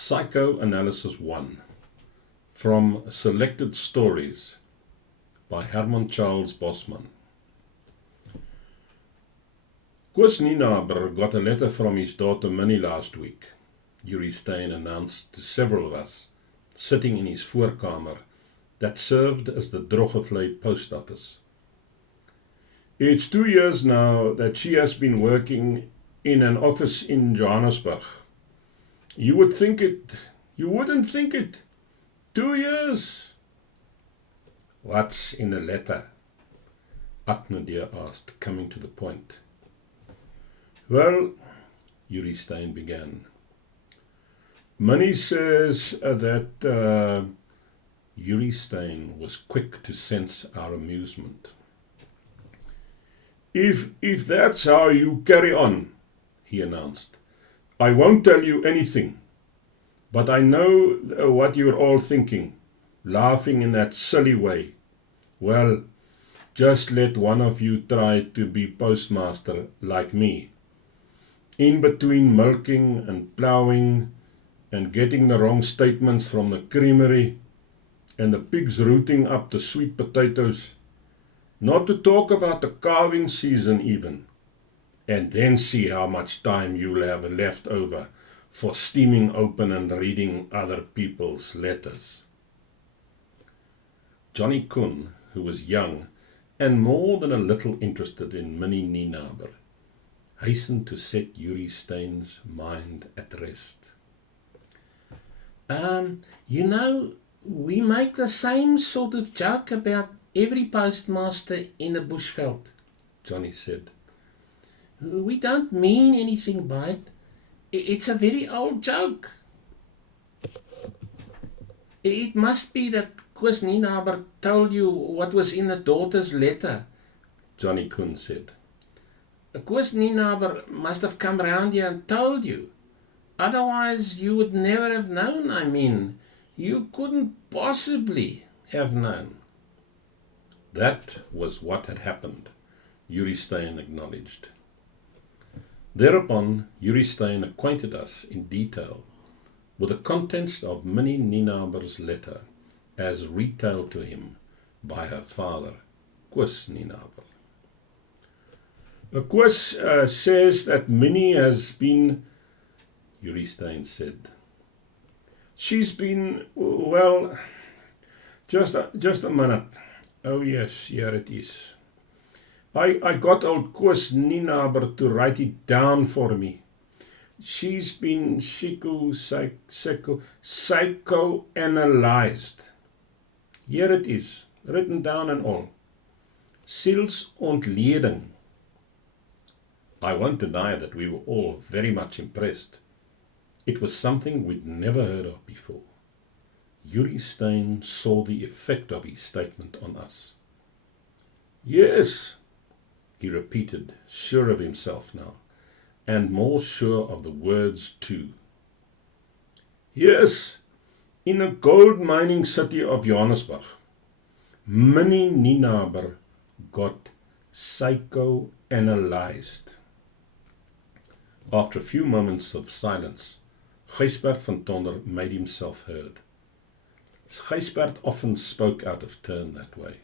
Psychoanalysis 1 from Selected Stories by Herman Bosman. Koos Nienaber got a letter from his daughter Minnie last week, Yuri Stein announced to several of us, sitting in his voorkamer that served as the Droogevlei post office. It's 2 years now that she has been working in an office in Johannesburg. You wouldn't think it. 2 years. What's in the letter? Atnadir asked, coming to the point. Well, Yuri Stein began. Minnie says that Yuri Stein was quick to sense our amusement. If that's how you carry on, he announced, I won't tell you anything, but I know what you're all thinking, laughing in that silly way. Well, just let one of you try to be postmaster like me. In between milking and ploughing and getting the wrong statements from the creamery and the pigs rooting up the sweet potatoes, not to talk about the calving season even, and then see how much time you'll have left over for steaming open and reading other people's letters. Johnny Kuhn, who was young and more than a little interested in Minnie Nienaber, hastened to set Yuri Stein's mind at rest. We make the same sort of joke about every postmaster in the Bushveld, Johnny said. We don't mean anything by it. It's a very old joke. It must be that Koos Nienaber told you what was in the daughter's letter, Johnny Kuhn said. Koos Nienaber must have come round here and told you. Otherwise, you would never have known. You couldn't possibly have known. That was what had happened, Yuri Stein acknowledged. Thereupon, Yuri Stein acquainted us in detail with the contents of Minnie Nienaber's letter as retailed to him by her father, Koos Nienaber. Koos says that Minnie has been, Yuri Stein said. She's been, well, just a minute. Oh yes, here it is. I got old Koos Nienaber to write it down for me. She's been psychoanalyzed. Here it is, written down and all. Zielsontleding. I won't deny that we were all very much impressed. It was something we'd never heard of before. Yuri Stein saw the effect of his statement on us. Yes, he repeated, sure of himself now, and more sure of the words too. Yes, in the gold mining city of Johannesburg, Minnie Nienaber got psychoanalyzed. After a few moments of silence, Gysbert van Tonder made himself heard. Gysbert often spoke out of turn that way.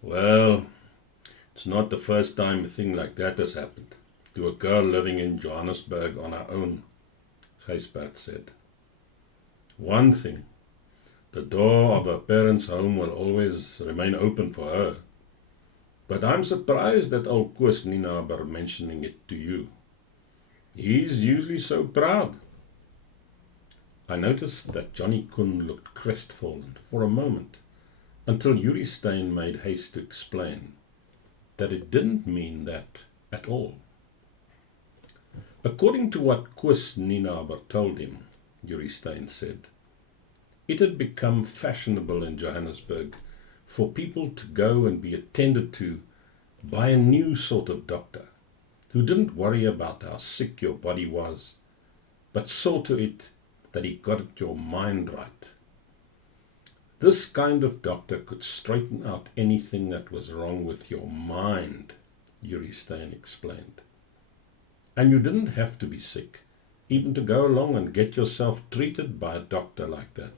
Well, it's not the first time a thing like that has happened to a girl living in Johannesburg on her own, Gysbert said. One thing, the door of her parents' home will always remain open for her. But I'm surprised at old Koos Nienaber mentioning it to you. He's usually so proud. I noticed that Johnny Kuhn looked crestfallen for a moment, until Yuri Stein made haste to explain that it didn't mean that at all. According to what Koos Nienaber told him, Yuri Stein said, it had become fashionable in Johannesburg for people to go and be attended to by a new sort of doctor who didn't worry about how sick your body was, but saw to it that he got your mind right. This kind of doctor could straighten out anything that was wrong with your mind, Yuri Stein explained. And you didn't have to be sick even to go along and get yourself treated by a doctor like that.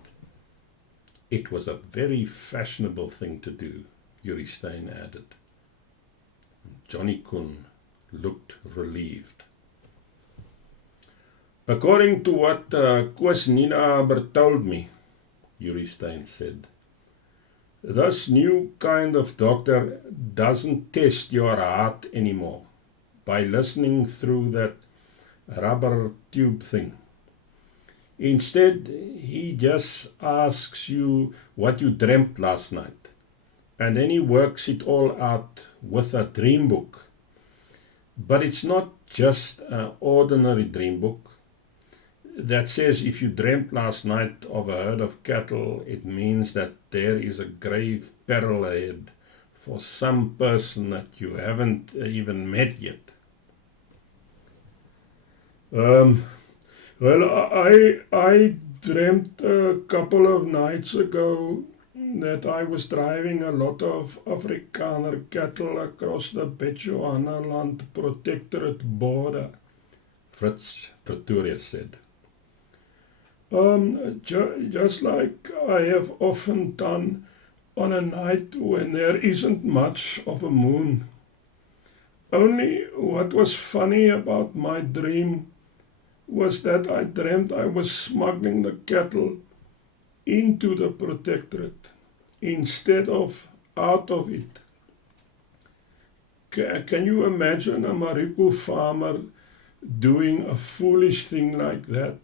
It was a very fashionable thing to do, Yuri Stein added. Johnny Kun looked relieved. According to what Koos Ninaber told me, Yuri Stein said, this new kind of doctor doesn't test your heart anymore by listening through that rubber tube thing. Instead, he just asks you what you dreamt last night, and then he works it all out with a dream book. But it's not just an ordinary dream book that says if you dreamt last night of a herd of cattle, it means that there is a grave peril ahead for some person that you haven't even met yet. Well, I dreamt a couple of nights ago that I was driving a lot of Afrikaner cattle across the Bechuanaland protectorate border, Fritz Pretorius said. Just like I have often done on a night when there isn't much of a moon. Only what was funny about my dream was that I dreamt I was smuggling the cattle into the protectorate instead of out of it. Can you imagine a Mariku farmer doing a foolish thing like that?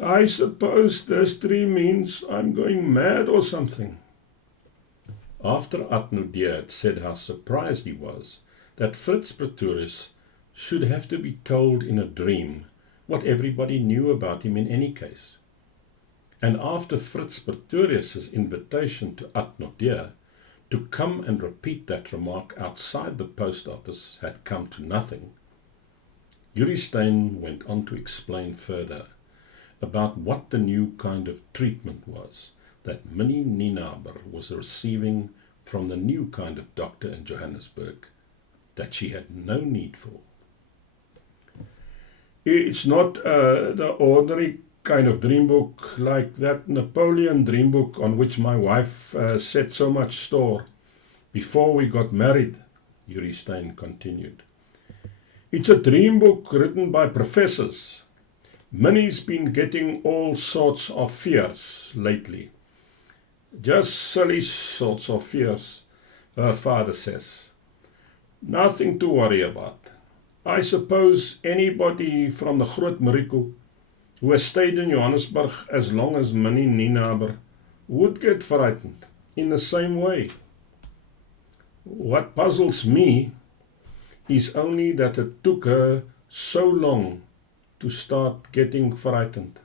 I suppose this dream means I'm going mad or something. After Atnudia had said how surprised he was that Fritz Pretorius should have to be told in a dream what everybody knew about him in any case, and after Fritz Pretorius's invitation to Atnudia to come and repeat that remark outside the post office had come to nothing, Yuri Stein went on to explain further about what the new kind of treatment was that Minnie Ninaber was receiving from the new kind of doctor in Johannesburg that she had no need for. It's not the ordinary kind of dream book like that Napoleon dream book on which my wife set so much store before we got married, Yuri Stein continued. It's a dream book written by professors. Minnie's been getting all sorts of fears lately. Just silly sorts of fears, her father says. Nothing to worry about. I suppose anybody from the Groot Mariku who has stayed in Johannesburg as long as Minnie Ninaber would get frightened in the same way. What puzzles me is only that it took her so long to start getting frightened.